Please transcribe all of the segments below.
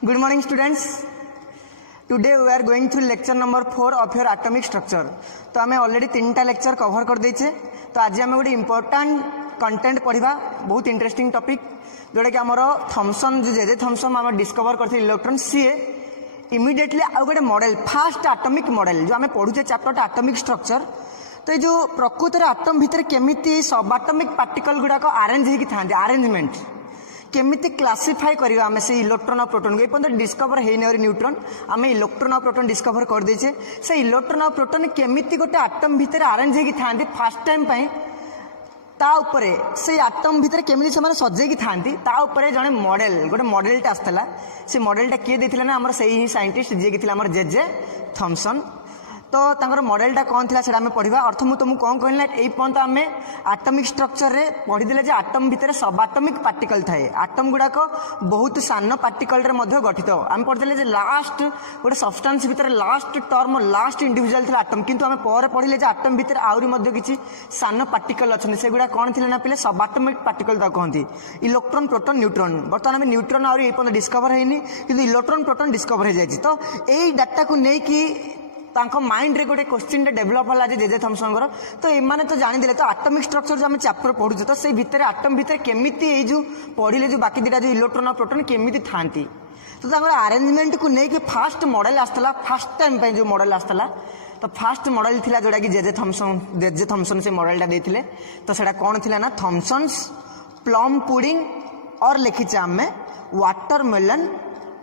Good morning, students. Today we are going through lecture number 4 of your atomic structure. तो आमे already 3टा lecture cover कर देछे. तो आज आमे गोटे इंपोर्टेंट कंटेंट पढ़िबा, बहुत इंटरेस्टिंग टॉपिक जोटा कि हमरो थॉमसन जो जे थॉमसन हम डिस्कवर करथिले इलेक्ट्रॉन सीए इमीडिएटली आ गोटे मॉडल फर्स्ट एटॉमिक मॉडल जो आमे पढुचे चैप्टर एटॉमिक स्ट्रक्चर. तो ये जो प्रकृति आटम भितर केमिति सब एटॉमिक पार्टिकल गुडा को अरेंज हेकि थांदे अरेंजमेंट केमिति क्लासीफाई करिवा आमे से इलेक्ट्रॉन और प्रोटॉन को एपन डिस्कवर हेइ नै न्यूट्रॉन आमे इलेक्ट्रॉन और प्रोटॉन डिस्कवर कर देछे. से इलेक्ट्रॉन और प्रोटॉन केमिति गोटे एटम भितर अरेंज हेकि थांदे फर्स्ट टाइम पई ता उपरे से एटम भितर केमिति से माने सजेकी थांती ता उपरे जने मॉडल गोटे मॉडलटा आस्तला. से मॉडलटा के देथिला ना हमर सही साइंटिस्ट जे कि थिला हमर जे थॉमसन. तो तांकर मॉडलटा कौन थिला सेटा हमें पढ़िबा. अर्थ मु तुमको कौन कहला एई पॉइंट आमे एटॉमिक स्ट्रक्चर रे पढ़ी देले जे एटम भितर सब एटॉमिक पार्टिकल थाए. एटम गुडा को बहुत सान पार्टिकल रे मध्ये गठित. आमे पढ़ी देले जे लास्ट गोटे सब्सटेंस भितर लास्ट टर्म लास्ट इंडिविजुअल थिला एटम. किंतु आमे पर पढ़िले जे एटम भितर आउरी मध्ये किछि सान पार्टिकल अछन. से गुडा कोन थिले ना पिले सब एटॉमिक पार्टिकल ता कहंती इलेक्ट्रॉन प्रोटॉन न्यूट्रॉन. बर्तमान आमे न्यूट्रॉन आउरी एई पॉइंट डिस्कवर हेइनी किंतु इलेक्ट्रॉन प्रोटॉन डिस्कवर हे जायछि. तो एई डाटा को नै कि तांको माइंड रे गोटे क्वेश्चन टे डेवलप होला जे थॉमसन को. तो एमाने तो जानि देले तो एटॉमिक स्ट्रक्चर जो हम चैप्टर पढुछ तो से भितर एटम भितर केमिति ए जो पढिले जो बाकी दिटा जो इलेक्ट्रॉन और प्रोटॉन केमिति थांती. तो तांको अरेंजमेंट को नै कि फर्स्ट मॉडल आस्तला फर्स्ट टाइम पे जो मॉडल आस्तला. तो फर्स्ट मॉडल थिला जोडा कि जे थॉमसन से मॉडलटा देथिले. तो सेटा कोन थिला ना थॉमसन्स प्लम पुडिंग और लिखिचे आमे watermelon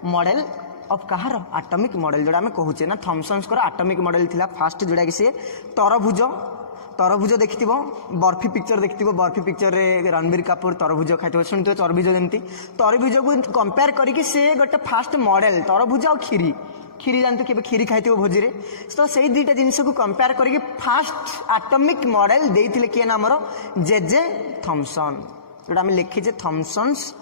model of Kahar atomic model जोड़ा हमें कहूचे ना थॉमसन्स को एटॉमिक मॉडल थिला फास्ट जोड़ा कि से तरभुज देखिथिबो बर्फी पिक्चर देखिथिबो. बर्फी पिक्चर रे रणबीर कपूर तरभुज खाइथिबो सुनथिबो तरभुज जेंती तरभुज को कंपेयर करिकि से गोटे फास्ट मॉडल तरभुज और खीरी जानते केबे खीरी खाइथिबो भोजी रे. तो सेही दुईटा जिनिस को कंपेयर करिकि फास्ट एटॉमिक मॉडल देइथिले किए ना हमरो जे थॉमसन जोड़ा हम लिखिचे थॉमसन्स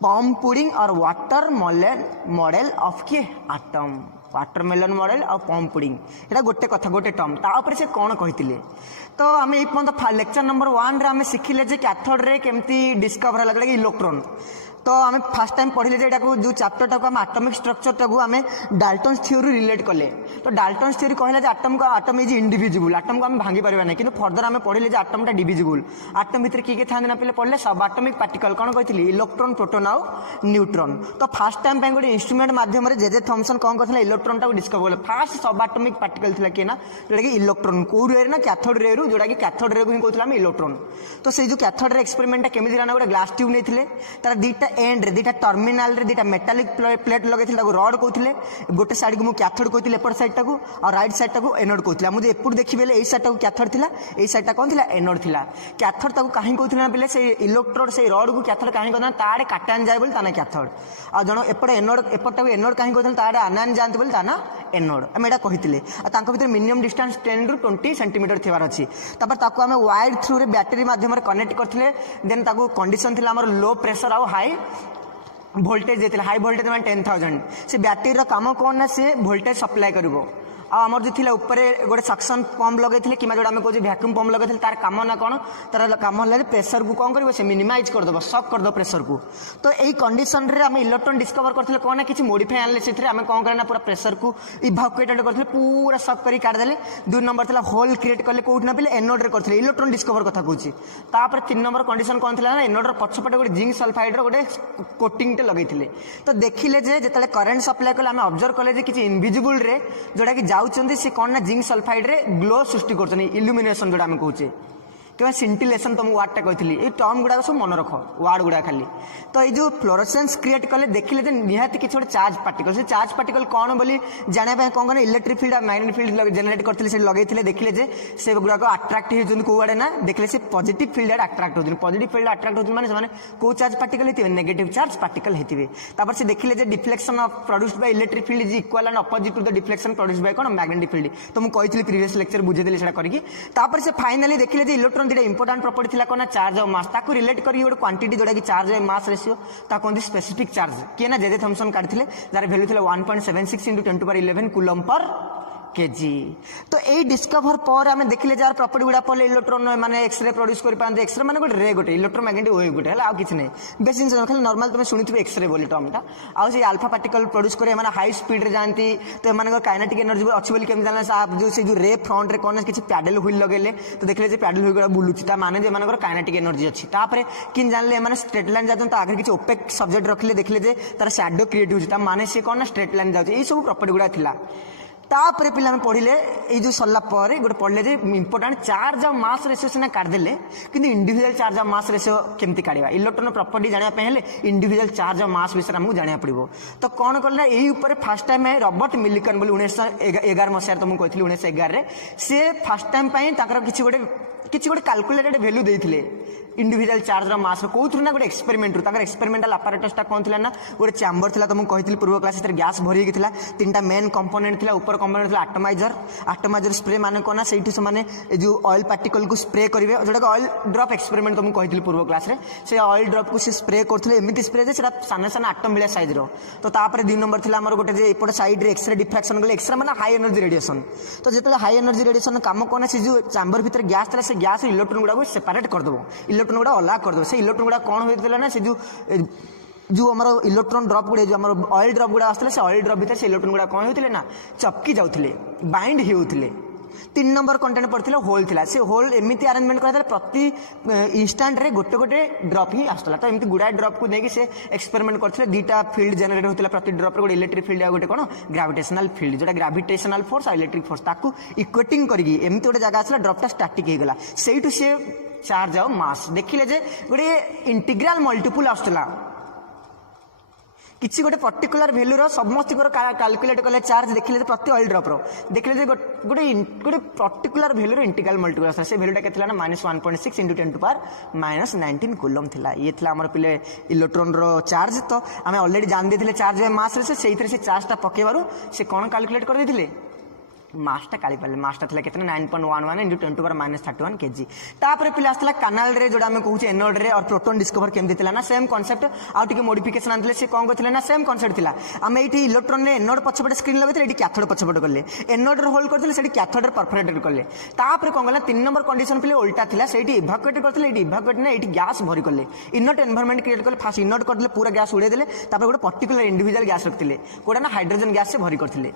पॉम पुडिंग और वाटरमेलन मॉडल ऑफ के एटम. वाटरमेलन मॉडल और पॉम पुडिंग एटा गोटे कथा गोटे टर्म ता ऊपर से कोन कहिथिले. तो आम ये लेक्चर नंबर 1 रे आम शिखिले जे कैथोड रे केमती डिस्कवर होला कि इलेक्ट्रॉन. तो आम फर्स्ट टाइम पढ़िले जे एटाको जो चैप्टर टाको आम एटॉमिक स्ट्रक्चर टाको आम डाल्टन्स थ्योरी रिलेट कले. तो डाल्टन्स थ्योरी कहला जे एटम इज इंडिविजिबल. एटम को आम भांगी परिबा नै किंतु फर्दर आम पढ़िले जे एटम टा डिविजिबल. एटम भीतर के थांदे ना पहिले पढ़ले सब एटॉमिक पार्टिकल कोन कहिथिली इलेक्ट्रॉन प्रोटॉन और न्यूट्रॉन. तो फर्स्ट टाइम पे गोटे इंस्ट्रूमेंट माध्यम रे जे थॉमसन कोन करथिला इलेक्ट्रॉन टाको डिस्कवर करले. फर्स्ट सब एटॉमिक पार्टिकल थिला के ना जोडा कि इलेक्ट्रॉन को रे ना कैथोड रे रु जोडा कि कैथोड रे को कहथिला हम इलेक्ट्रॉन. तो से जो कैथोड रे एक्सपेरिमेंट केमि दिला ना गोटे ग्लास ट्यूब नेथिले तार दीटा एंड रे दीटा टर्मिनल रे दीटा मेटालिक प्लेट लगेथिले ताको रॉड कहथिले. गोटे साइड को मु कैथोड कहथिले एपर साइड टाको और राइट साइड टाको एनोड कहथिले. मु एपुर देखिबेले एई साइड टाको कैथोड थिला एई साइड टा कोन थिला एनोड थिला. कैथोड ताको काहे कहथिले ना बेले से इलेक्ट्रोड से रॉड को कैथोड काहे कहना ताडे काटान जाय बोल ताना कैथोड. आ जणो एपट एनोड एपट टाको एनोड काहे कहथिले ताडे आनान जानते बोल ताना एनोड. हम एटा कहिथिले. आ तांको भीतर मिनिमम डिस्टेंस 10 रु 20 सेंटीमीटर थिबार अछि. तापर ताको हम वायर थ्रू रे बैटरी माध्यम रे कनेक्ट करथिले. देन ताको कंडीशन थिला हमर लो प्रेशर और हाई वोल्टेज देते. हाई वोल्टेज मान 10,000 से बैटरी रो काम कोन ना से वोल्टेज सप्लाई करबो. आमर जो थिला ऊपर गोटे सक्शन पंप लगेथिले कि जोड़ा कहूँ वैक्यूम पंप लगेथिले तार काम ना कौन तार काम होला प्रेशर को कौन कर मिनिमाइज करदे सक करदे प्रेशर को. तो यही कंडीशन रे आम इलेक्ट्रॉन डिस्कवर करथिले कोन ना किछि मॉडिफाई आनले सेथरे आम कोन करना पूरा प्रेशर को इवाकुएटेड करथिले पूरा सक करी काट देले. 2 नंबर थिला होल क्रिएट करले कोउठ ना पिले एनोड रे करथिले इलेक्ट्रॉन डिस्कवर कथा कहूछि. तापर 3 नंबर कंडीशन कोन थिला ना एनोड रे पछपटे गोटे जिंक सल्फाइड रो गोटे कोटिंग टे लगेथिले. तो देखिले जे जेतले करंट सप्लाई कले आम ऑब्जर्व कले जे किछि इनविजिबल रे जोडा कि जाउचंदी से कोन ना जिंक सल्फाइड रे ग्लो सृष्टि करछनी इल्यूमिनेशन जोडा हम कहूचे कि सिंटिलेशन तुम वार्ड टा कहली ये टर्म गुड़ा सब मन रख वार्ड गुड़ा खाली. तो ये जो फ्लोरोसेंस क्रिएट कले देखिले निहाती किसी गोटे चार्ज पार्टिकल से चार्ज पार्टिकल कौन बोली जाना कौन कौन इलेक्ट्रिक फील्ड और मैग्नेटिक फील्ड जेनेरेट करते लगे देखिले जे से गुड़ा अट्राक्ट होती कौ आड़े ना देखिले से पॉजिटिव फील्ड आड़े अट्राक्ट होती पॉजिटिव फील्ड अट्राक्ट होती माने कौ चार्ज पार्टिकल होते नेगेटिव चार्ज पार्टिकल होते. तापर से देखिले जे deflection of produced by electric field is equal and opposite to the deflection produced by कौन मैग्नेटिक फील्ड. तो मुझे कही प्रीवियस लेक्चर बुझेदी से करके. तापर से फाइनाली देखिले जे इलेक्ट्रॉन दुटा इंपोर्टेंट प्रॉपर्टी थिला कोना चार्ज और मास ताको रिलेट करी गोटे क्वांटिटी जोड़ा कि चार्ज और मास रेशियो ता कोन स्पेसिफिक चार्ज किए ना जे थॉमसन काढिथिले जार वैल्यू थिला 1.76 × 10⁻11 कूलम पर केजी। तो यही डिस्कवर पर आम देखिले जार प्रॉपर्टी गुड़ा पड़े इलेक्ट्रॉन माने एक्सरे प्रोड्यूस कर पाते एक्सरे माने गोटे रे गोटे इलेक्ट्रोमैग्नेटिक वेव गोटे है किसी नहीं बेस जिन खाली नॉर्मल तुम शुणी एक्सरे बोली टर्मटा आउ अल्फा पार्टिकल प्रोड्यूस करे माने हाई स्पीड रे जाती तो एम काइनेटिक एनर्जी अच्छी बोली केमी जाना जो रे फ्रंट रे कौन किसी पैडल व्हील लगेले तो देखले जे पैडल व्हील बुलूची माने एम काइनेटिक एनर्जी अच्छी तापर कि जानले एम स्ट्रेट लाइन जाते तो आगे किसी ओपेक सब्जेक्ट रखिले देखले जे तार शैडो क्रिएट होता माने सी कौन स्ट्रेट लाइन जाऊँगी ये सब प्रॉपर्टी गुड़ा थिला तापर पिला पढ़ले ये जो सरला गोटे पढ़ले इंपोर्टाट चार्ज और मास रेशियो सीना काटिदेले कि इंडिविजुअल चार्ज और मास रेशियो केमती काढ़ा इलेक्ट्रॉन प्रॉपर्टी जानापी इंडिविजुअल चार्ज और मास विषय आमको जाना पड़ो तो कौन कला यही फास्ट टाइम रॉबर्ट मिलिकन बोली 1911 मसीह तुमको कहती 1911 सी फास्ट टाइम किसी गोटे कैलकुलेटेड वैल्यू देते इंडिविजुअल चार्ज मास कौन ना गोटे एक्सपेरिमेंट एक्सपेरिमेंटल आपारेटसटा कौन थी ना गोटे चैम्बर थी तुमको कहती पूर्व क्लास गैस भरी था 3टा मेन कंपोनेंट थी ऊपर कंपोनेंट थी आटमाइजर स्प्रे माने कौन ना से जो ऑयल पार्टिकल को स्प्रे करेंगे जोटा ऑयल ड्रॉप एक्सपेरिमेंट तुमको कहती पूर्व क्लास से ऑयल ड्रॉप को स्प्रे करते एमती स्प्रे से सान सान आटम भाया साइज तो तापर 2 नंबर थी आम गोटे एपट साइड एक्सरे डिफ्राक्शन कले एक्सरे माने हाई एनर्जी रेडिएशन तो जो हाई एनर्जी रेडिएशन कम कौन से जो चैम्बर भितर गैस था से गैस इलेक्ट्रॉन गुड़ा सेपरेट करदेव इलेक्ट्रॉन गुड़ा अलग करदेव से इलेक्ट्रॉन गुड़ा कौन होता ना से जो आम इलेक्ट्रॉन ड्रॉप गुड़े जो आम ऑयल ड्रॉप गुड़ा आसते ऑयल ड्रॉप भीतर से इलेक्ट्रॉन गुड़ा कौन होते ना चपकी जाते बाइंड होते 3 नंबर कंटेंट पड़ता होल था से होल एमती अरेंजमेंट करता प्रति इंस्टाट रे गोटे गोटे ड्रप ही आसला तो एमती गुड़ाए ड्रप को देखिए से एक्सपेरिमेंट करते 2टा फील्ड जेनेट होता प्रति ड्रप गोटे इलेक्ट्रिक फील्ड गोटे कौन ग्राविटेशनल फील्ड जोटा ग्राविटेशनल फोर्स और इलेक्ट्रिक फोर्स ताकू इक्वेटिंग करके एमती गोटे जगह आसला ड्रपटा स्टाटिक होगला से चार्ज और मास देखिले जे गोटे इंटीग्राल मल्टीपुल आसला किसी गोटे पर्टिकुलर भैल्यूर समस्त कैलकुलेट कले चार्ज देखिले प्रति ऑयल ड्रप्र देखिले गोटे गोटे पर्टिकुलर भैल्यूर इंटीग्राल मल्टीपुल आसला से भैल्यूटा के ना -1.6 × 10⁻19 कूलम थिला ये थिला हमर पिले इलेक्ट्रॉन रो चार्ज तो आम ऑलरेडी जान देथिले चार्ज बाय मास रे से चार्जटा पकेबारु से कौन कैलकुलेट कर देथिले मासटा काढ़ी पारे मासटा था कितना 9.11 × 10⁻31 kg तापर पिला आसला कानाल रे जोड़ा कहूँ एनोड रे और प्रोटोन डिस्कवर केमती थिला ना सेम कॉन्सेप्ट आउ टिके मॉडिफिकेशन आनथिले से कौन करथिले ना सेम कॉन्सेप्ट थिला आम एठी इलेक्ट्रॉन रे एनोड पछपटे स्क्रीन लगैथिले एठी कैथोड पछपटे करले एनोड रे होल्ड करथिले सेठी कैथोड रे परफोरेटेड करले तापर कौन गला 3 नंबर कंडीशन पिले उल्टा थिला सेठी इवाकुएट करथिले एठी इवाकुएट ना एठी गैस भरी करले इनट एनवायरनमेंट क्रिएट करले फास्ट इनट करले पूरा गैस उड़े देले तापर गोटे पर्टिकुलर इंडिविजुअल गैस रखथिले कोडा ना हाइड्रोजन गैस से भरी करथिले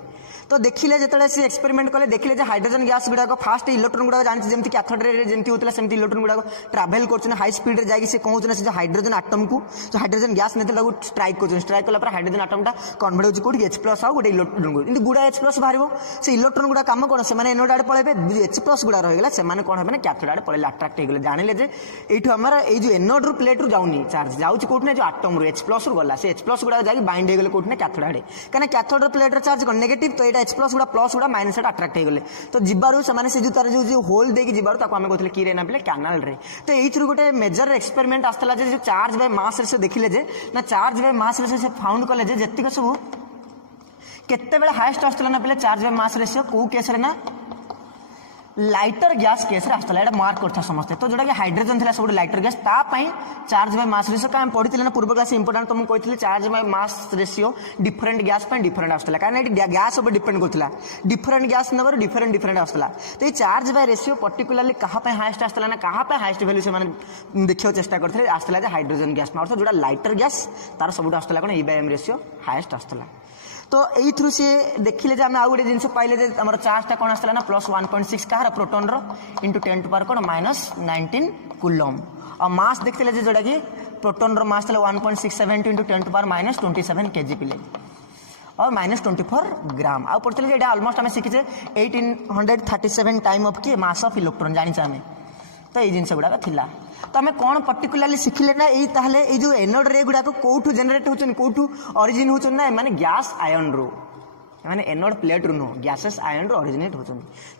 तो देखिले जेतले से एक्सपेरिमेंट कले देखिले हाइड्रोजन गैस गुड़ाक फास्ट इलेक्ट्रॉन गुड़ा जानते जमी कैथोड रे जमी होता है इलेक्ट्रॉन गुड़ा ट्रावेल कर हाई स्पीड जाकि से कहते हैं हाइड्रोजन आटम को जो हाइड्रोजन गैस नहीं स्ट्राइक कर स्ट्राइक कला हाइड्रोजन आटमटा कन्वर्ट होती कौट H+ आउ गोटे इलेक्ट्रॉन को गुड़ा H+ बाहर से इलेक्ट्रॉन गुड़ा कम कौन से एनोड आड़े पड़े H+ गुड़ा रहीगला से कौन है कैथोड आड़े पड़े अट्राक्ट हो जानिले ये ये जो एनोड रु प्लेट रु जाऊनी चार्ज जाऊँगी कौटना जो आटम रु H+ गला से H+ गुड़ा जाकि बाइंड हो गले कौटना कैथोड आड़े कहीं कैथोड प्लेट चार्ज नेगेटिव तो यहाँ H+ गुड़ा प्लस गुड़ा माइनस अट्राक्ट हो गले तो जीवार से जो तार जो होल देकी जीवार आम कहते कि ना पे कैनाल रे तो ये गोटे मेजर एक्सपेरिमेंट आसला जो चार्ज बाय मास रे देखिले जे ना चार्ज बाय मास रे से फाउंड कले जे जतिक सब केते बेले हाईएस्ट आसला ना पे चार्ज बाय मास रेशियो को केस रे ना लाइटर गैस केस आसला ये मार्क करता समस्ते तो जोटा कि हाइड्रोजन था सब lighter gas charge by mass ratio क्या पढ़ी ना पूर्व क्लास इंपोर्टेंट तुमको कहते charge by mass ratio different gas different आसला कहीं गैस उपर डिपेंड करता डिफरेंट गैस नंबर डिफरेंट आसला तो ये चार्ज बाय रेशियो पर्टिकुलरली कहाँ हाईएस्ट आसला ना कहाँ हाईएस्ट वैल्यू से देखा चेष्टा करते आसला हाइड्रोजन गैस अर्थात जो लाइटर गैस तार सब आसला कौन E/m रेशियो हाईएस्ट आसला तो यही थ्रू सी देखिले आम आउ गोटे जिन पाइले आम चार्जटा कौन आसला ना +1.6 कहार प्रोटोन × 10⁻⁻ -19 कूलम और मास देखते जोटा कि प्रोटोन मास 1.67 × 10⁻⁻27 kg पिले और -24 ग्राम आउ पढ़ते हैं ऑलमोस्ट आम शिखीचे 1837 टाइम ऑफ कि मास ऑफ इलेक्ट्रॉन जानी आम तो ये जिनस गुड़ाक थिला तो आम कौन पर्टिकुलाली शिखिले ना ये जो एनोड रे गुड़ाक कौटू जेनेट होचन कौटू ओरिजिन होचन ना माने गैस आयन रू मैंने एनोड प्लेट रु नुह गैसेस आयन अरिजिनेट होती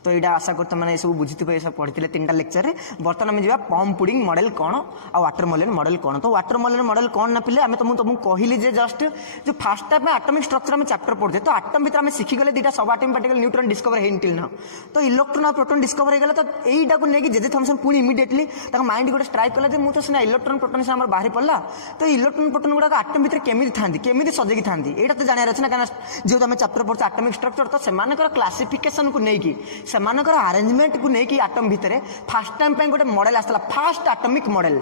तो यहाँ आशा करते मैंने सब बुझी थे सब पढ़ी 3टा लेक्चर बर्तमान आम जा पंप पुडिंग मॉडल कौन आ वाटर मॉलिन मॉडल कौन तो वाटर मॉलिन मॉडल कौन ना पिले तुमको कहली जे जस्ट जो फास्ट टाइम एटॉमिक स्ट्रक्चर आम चैप्टर पढ़ते तो आटम भीतर आम शिखिगले 2टा सब एटॉमिक पार्टिकल न्यूट्रॉन डिस्कवर होती ना तो इलेक्ट्रॉन और प्रोटॉन डिस्कवर हो गला तो यहीटा को लेकिन जे थॉमसन पुणी इमिडिएटली माइंड गोटे स्ट्राइक कला जे मुझे सीना इलेक्ट्रॉन प्रोटॉन से बाहर पड़ा तो इलेक्ट्रॉन प्रोटॉन गुड़ा आटम भीतर केमी था केमी सजेगी था यहाँ तो जानवर अच्छे ना क्या जो आम चैप्टर कर आटमिक स्ट्रक्चर तो सेमानकर क्लासिफिकेशन को लेकिन सेमानकर अरेंजमेंट को लेकिन आटम भितर फास्ट टाइम पे गोटे मॉडल आसला फास्ट आटमिक मॉडल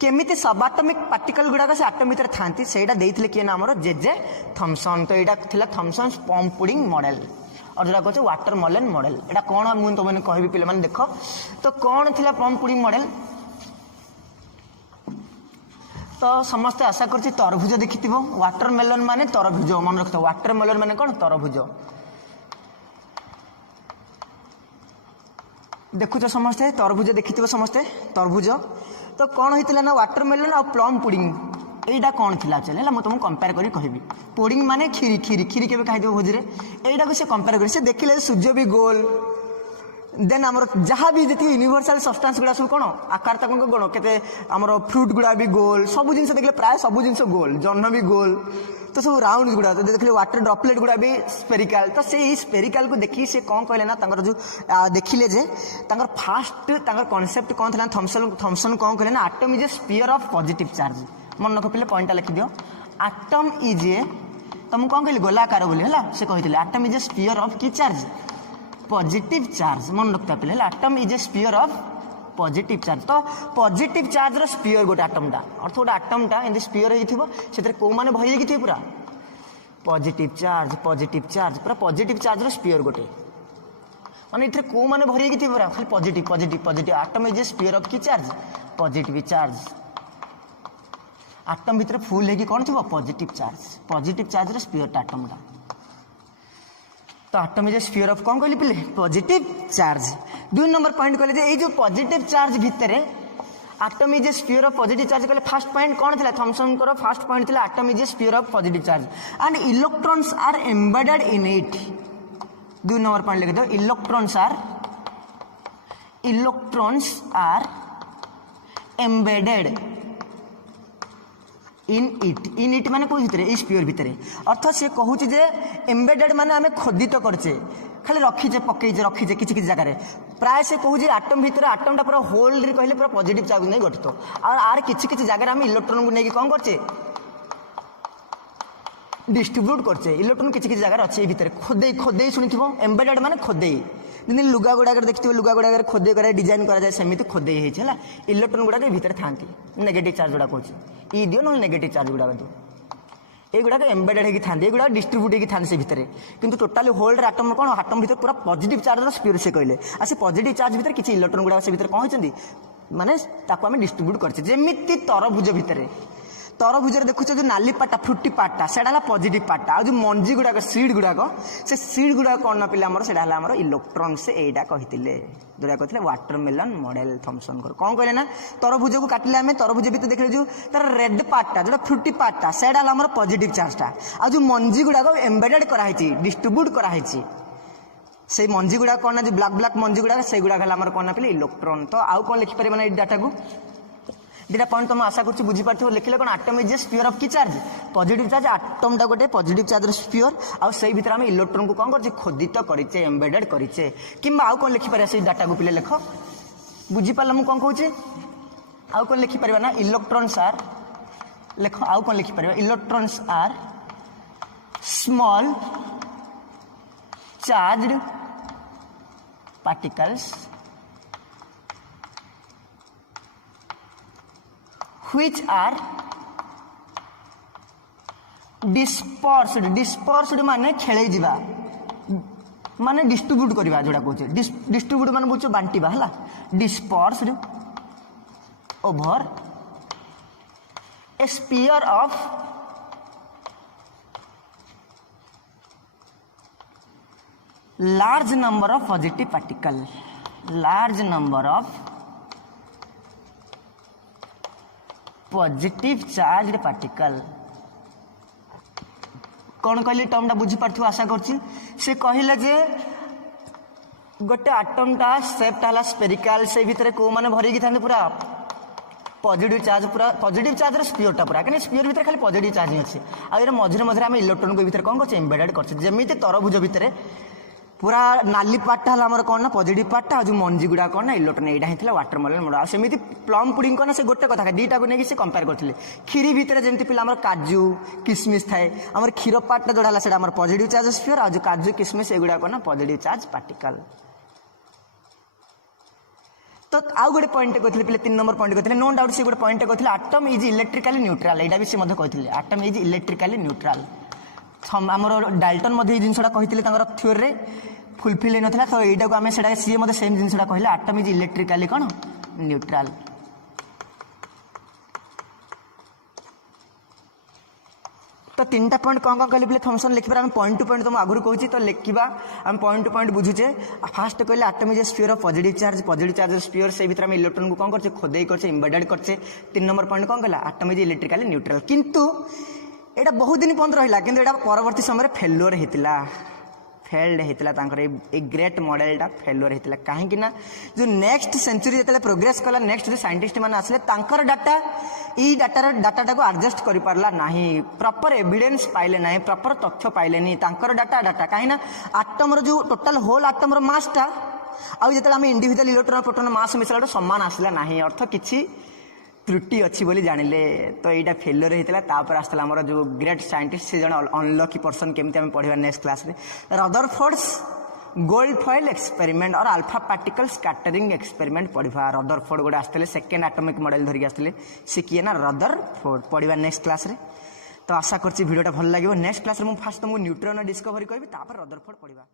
केमिति सब आटमिक पार्टिकल गुड़ाक से आटम भितर थांती सेटा देइथिले किए ना हमर जेजे थॉमसन तो एटा थिला थॉमसन पम्प पुडिंग मॉडल और जोड़ा कहते वाटरमेलन मॉडल एटा कौन मुझे तुमने कहबी पिले माने देख तो कौन थिला पम्प पुडिंग मॉडल तो समस्ते आशा करछि तरभुज देखिथिबो वाटरमेलन माने तरभुज मन रखतो वाटरमेलन माने कौन तरभुज देखुछ समस्ते तरभुज देखिथिबो समस्ते तरभुज तो कौन होता ना वाटरमेलन आ प्लम पुडिंग एटा कौन थिला चले है तुमको कंपेयर करी कहबी पुडिंग माने खीरी खीरी खीरी केबे खाइ देबो भोजरे एटा को से कंपेयर करी से देखिले सूर्य भी गोल देन आमर जहाँ भी जी यूनिवर्सल सब्सटेंस गुड़ा सब कौन आकार तक गुण के आमर फ्रुट गुड़ा भी गोल सब जिन देखिए प्राय सब जिन गोल जन्न भी गोल तो सब राउंड गुड़ा तो देखिए वाटर ड्रपलेट गुड़ा भी स्पेरिकाल तो से स्पेरिकाल को देखिए से कौन कहले ना जो देखिले जे फास्ट कॉन्सेप्ट कौन था थॉमसन कौन कहले ना atom is a sphere of positive charge मन रख पे पॉइंटा लिखि दियो आटम इज ए तुम कौन कहली गोलाकार बोली है से कहते atom is a sphere of की चार्ज पॉजिटिव चार्ज मन रखता पे atom is a sphere of positive charge तो पॉजिटिव चार्ज रो स्फीयर गोटे आटमटा अर्थ गोटे आटमटा एमती स्फीयर होते कौ मैंने भरी थी पूरा पॉजिटिव चार्ज पूरा पॉजिटिव चार्ज रो स्फीयर गोटे माने इथे कौ मैंने भरी थी पूरा खाली positive positive positive atom is a sphere of की चार्ज पॉजिटिव चार्ज आटम भितर फुल है कौन थी पॉजिटिव चार्ज रो स्फीयर आटमटा तो atom is a sphere of कौन कहली पिले पॉजिटिव चार्ज 2 नंबर पॉइंट कहले जे जो पॉजिटिव चार्ज भितर atom is a sphere of positive charge कहले फर्स्ट पॉइंट कौन थिला थॉमसन को फर्स्ट पॉइंट थिला atom is a sphere of positive charge and electrons are embedded in it 2 number point लिख दो electrons are embedded in it माने कोई भितर स्फीयर भितर अर्थ से कहूँ जे एम्बेडेड माने आमे खोदित करचे खाली रखीचे पकईचे रखीचे किसी किसी जगह प्राय से कहूँ आटम भितर आटमटा पूरा होल कहले पूरा पॉजिटिव चार्ज नहीं गठित और आर किसी किसी जगह आम इलेक्ट्रॉन को लेकिन कौन करचे डिस्ट्रीब्यूट करचे इलेक्ट्रॉन किसी किसी जगह अच्छे भितर खोदे शुणी एम्बेडेड माने खोदे जमी लुगा गुड़ाक देखिए लुगा गुड़ाक खोदे कर डिजाइन कराए सेमती खोदे है इलेक्ट्रॉन गुड़ाक भितर था नेगेटिव चार्ज गुड़ा कहे ई दियो ना नेगेटिव चार्ज गुड़ा दियो एगुड़ा एम्बेडेड होगी था एगुड़ा डिस्ट्रीब्यूट होगी था से भितर किंतु टोटाली होल्ड आटम कौन आटम भितर पूरा पॉजिटिव चार्ज स्फीयर से कहले आ से पॉजिटिव चार्ज भितर किसी इलेक्ट्रॉन गुड़ा से भितर कौन होती माने ताको आमे डिस्ट्रीब्यूट करछे जेमिति तरभुज भितर तरभुज देखुच जो नाली पार्टा फ्रुटी पार्टा से पॉजिटिव पार्टा आ जो मंजी गुड़ाक सीड गुड़ाक से सीड गुड़ाक कौन ना पिला से इलेक्ट्रॉन से एटा कहते जोड़ा कहते वाटरमेलन मॉडल थॉमसन कौन कहले ना तरभुज को काटिले आम तरभुज भी देखिए जो तार रेड पार्टा जो फ्रुटी पार्टा से पॉजिटिव चार्जटा आ जो मंजी गुड़ाक एम्बेडेड कराई डिस्ट्रीब्यूट कराई से मंजी गुड़ा कौन ना जो ब्लैक ब्लैक मंजी गुड़ा से गुड़ा कौन ना पे इलेक्ट्रॉन तो आउ कौन लिखिपारे ना डाटा को दुटा पॉइंट तुम आशा कर बुझीपार लिखले कौन atom is a sphere of की चार्ज पॉजिटिव चार्ज आटमटा गोटे पॉजिटिव चार्ज स्फीयर आउ से भीतर आम इलेक्ट्रॉन को कौन कर खोदित करें एम्बेडेड करें कि आउ कौन लिखिपारे से डाटा को पिले लिख बुझीपार मुझे कौन कहूँ आउ कौन लिखिपार ना इलेक्ट्रॉन्स आर लिख आउ कौन लिखिपार electrons are small charged particles which are dispersed माने खेले जीवा माने डिस्ट्रीब्यूट करवा जोड़ा कहूँ डिस्ट्रीब्यूट माने बुझ बांटिबा हला dispersed over a sphere of large number of positive particle positive charge particle कौन कहली टर्मटा बुझीपार आशा कर कहले जे गोटे आटमटा सेपटा है स्पेरिकाल से भितर कौ मैंने भरिकी था पूरा पॉजिटिव चार्ज स्पीयरटा पूरा कहीं स्पीयर भितर खाली पॉजिटिव चार्ज ही अच्छे आ मझे मझे आम इलेक्ट्रॉन को भीतर कौन कर एम्बेडेड कर जमी तरभुज भितर पूरा नाली पार्टा है कौन ना पॉजिटिव पार्टा जो मंजी गुड़ा कौन ना इलेक्ट्रॉन यहाँ होता वाटरमेलन मॉडल सेमती प्लम पुडिंग कौन ना से गोटे कथा दुटा को लेकिन कंपेयर करते क्षीरी भितर जमी पिला काजू किसमिश थाए आम क्षीर पार्टा जोड़ा है से पॉजिटिव चार्ज स्फीयर आ जो काजू किसमिश एगुड़ा कौन ना पॉजिटिव चार्ज पार्टिकल। तो आउ गोटे पॉइंट कहते पे 3 नंबर पॉइंट कहते नो डाउट से गोटे पॉइंट कहते आटम इज इलेक्ट्रिकली न्यूट्राल यहाँ भी से कहते आटम इज इलेक्ट्रिकली न्यूट्राल आमर डाल्टन जिनसा कहते थ्योरी फुलफिल होता तो यहाँ को आम सी सेम जिनसा कहले आटम इज इलेक्ट्रिकली कौन न्यूट्राल। तो 3टा पॉइंट कौन कौन कहले थॉमसन लिखिबार आम पॉइंट टू पॉइंट तुम आगुरी कहूँ तो लिखा आम पॉइंट टू पॉइंट बुझुचे। फास्ट कहले atom is a sphere of positive charge sphere से भीतर इलेक्ट्रॉन को कौन करछे खोदे करछे एम्बेडेड करछे। 3 नंबर पॉइंट कौन कहला आटम इज इलेक्ट्रिकली न्यूट्रल किंतु एटा बहुत दिन पर्यंत रहिला किंतु एटा परवर्ती समय फेल्योर हेतिला फेल्ड होता ग्रेट मॉडलटा फेल्योर होता कहीं जो नेक्स्ट सेंचुरी जो प्रोग्रेस कला नेक्स्ट जो साइंटिस्ट मैंने आसले डाटा ई डाटा को एडजस्ट कर पारला नहीं प्रॉपर एविडेंस पाइले ना प्रॉपर तथ्य पाइले डाटा कहीं आटमर जो टोटाल होल आटमर मासटा आउ जो आम इंडिविजुअल इलेक्ट्रॉन प्रोटॉन मास मिसला समान आसला नहीं अर्थ किसी त्रुटि अच्छी बोली जानिले। तो यहाँ फेल्योर होता आसला आमर जो ग्रेट साइंटिस्ट से जन अनलकी पर्सन केमती आम पढ़ा नेक्स्ट क्लास रे रदरफोर्ड्स गोल्ड फॉइल एक्सपेरिमेंट और अल्फा पार्टिकल स्कैटरिंग एक्सपेरिमेंट पढ़ा रदरफोर्ड गोटे आसते सेकेंड एटॉमिक मॉडल धरिक आसते सी किए ना रदरफोर्ड पढ़ा नेक्स्ट क्लास रे। तो आशा करछि वीडियोटा भल लगे नेक्स्ट क्लास रे मु फास्ट तुमको न्यूट्रॉन डिस्कवरी कहबी तापर रदरफोर्ड पढ़ा।